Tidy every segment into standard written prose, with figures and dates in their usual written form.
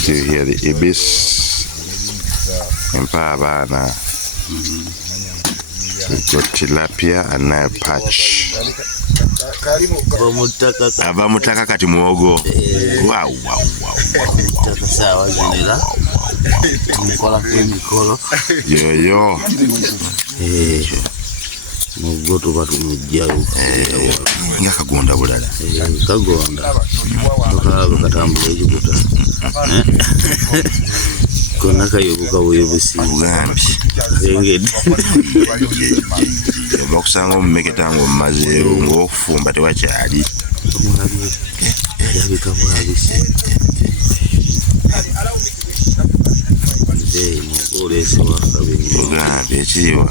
still hear the ibis and Pavana. We've got tilapia and Nile Perch. Abamutaka kati muogo. Wow. Yo. Mugoto batumujjayo nga kagonda bulala kagonda katambula ekikuta konna kayoboka bwebusi engedde okusanga omumeketanga omumazeewo ng'okufumba tewakyali yabika bwabisi olesi ogambye ekiriwa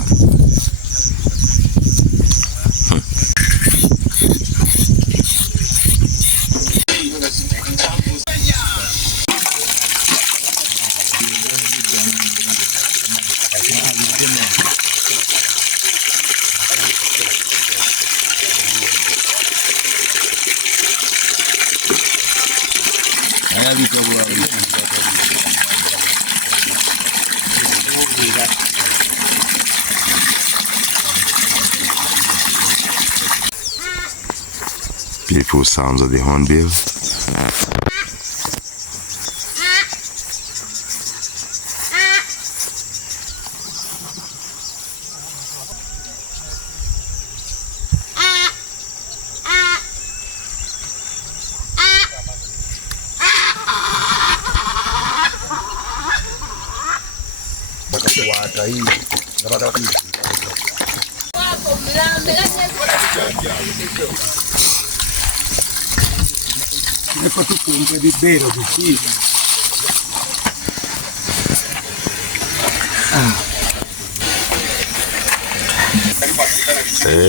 Beautiful sounds of the hornbill.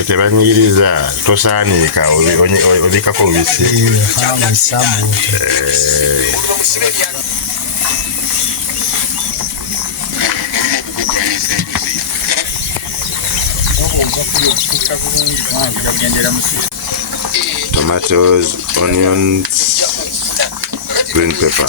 Tebanyiriza tosaanika obikako bubisi tomatoes, onions, green pepper.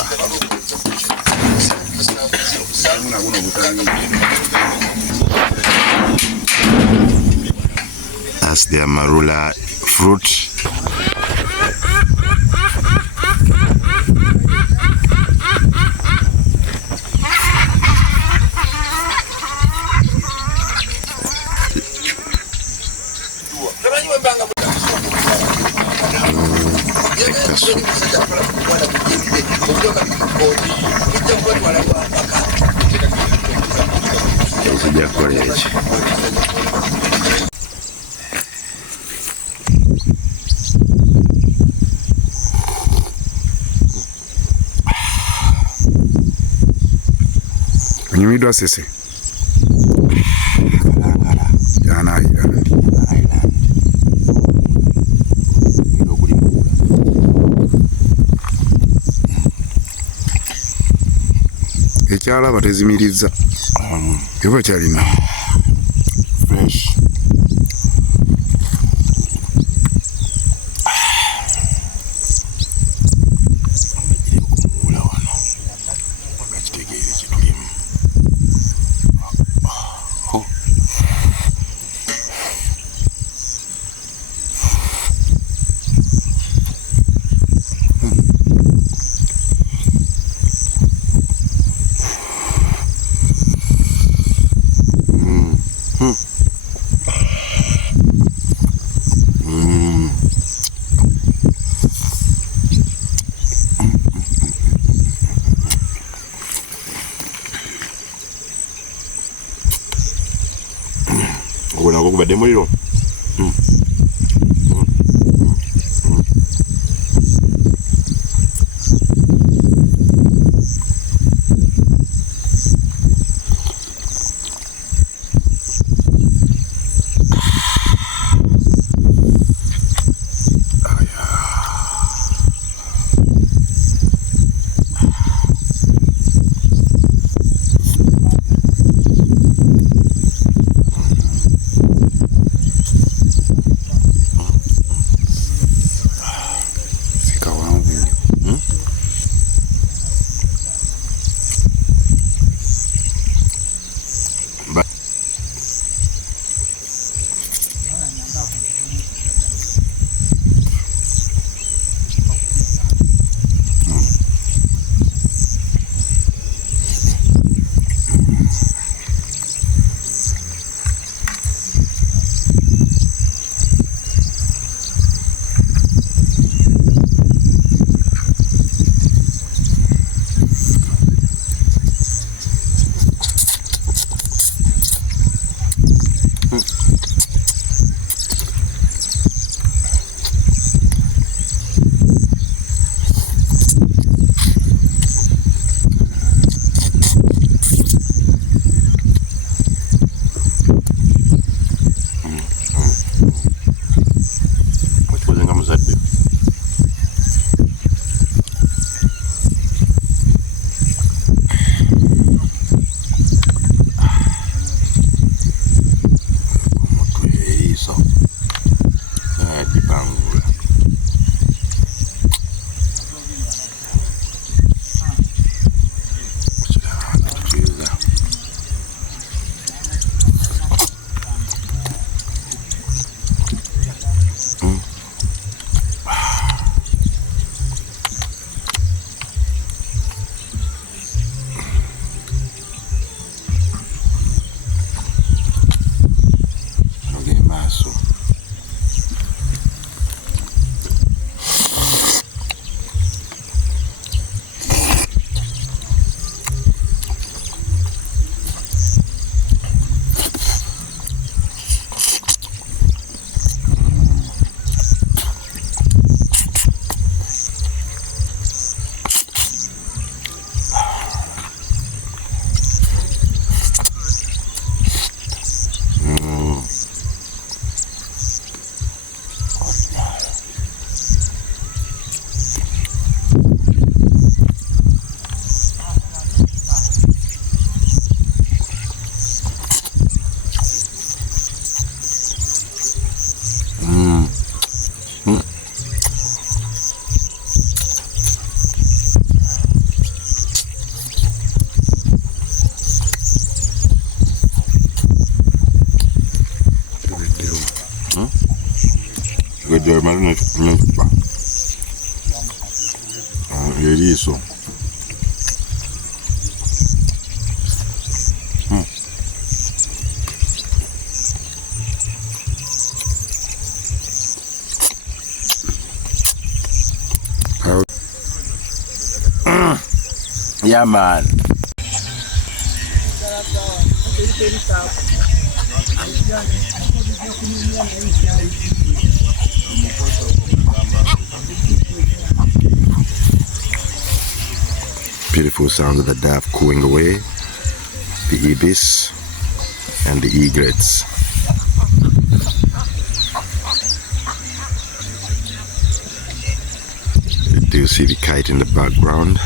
That's their marula fruit. Nyumidwa sese yana ekyala batezimiriza eba kyalina fresh Aku kubadde muliro. Eriso. Yeah, man. Beautiful sounds of the dove cooing away, the ibis and the egrets. Do you see the kite in the background?